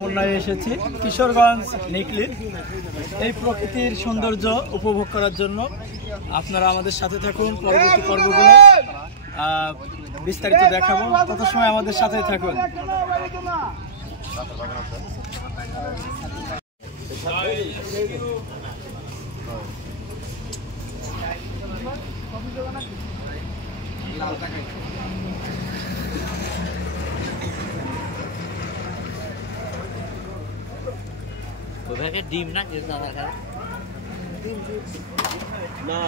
খুলনায় এসেছি কিশোরগঞ্জ নিকলি। এই প্রকৃতির সৌন্দর্য উপভোগ করার জন্য আপনারা আমাদের সাথে থাকুন। পরবর্তী পর্বগুলো বিস্তারিত দেখাবো, তত সময় আমাদের সাথে থাকুন। ডিম না ডিম না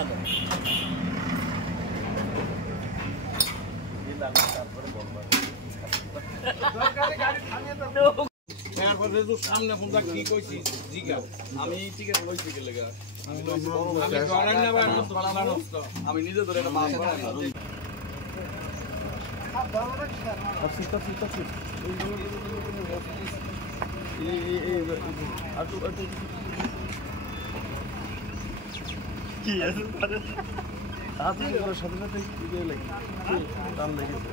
সামনে কোনটা কি কইছিস জিগা আমি টিকেট লইছি কে লাগা আমি ধরেন না ভাই আমি নিজে ধরে একটা মাছ বানাই কি আছে সাথে সাথে লেগে টান লেগেছে।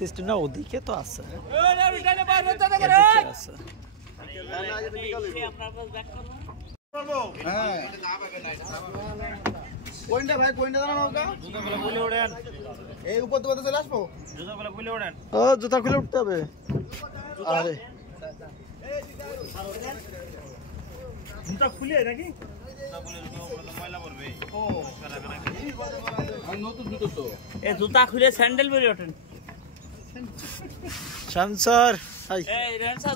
সিস্টেম না ওদিকে তো আছে, জুতা খুলে উঠতে হবে। আরে জুতা খুলে নাকি জুতা খুলে স্যান্ডেল বেরিয়ে ওঠেন। শামসার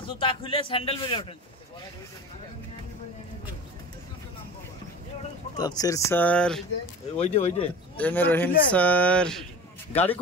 জুতা খুলে স্যান্ডেল বেরিয়ে ওঠেন। তাফসীর sir, M A Rahim sir, গাড়ি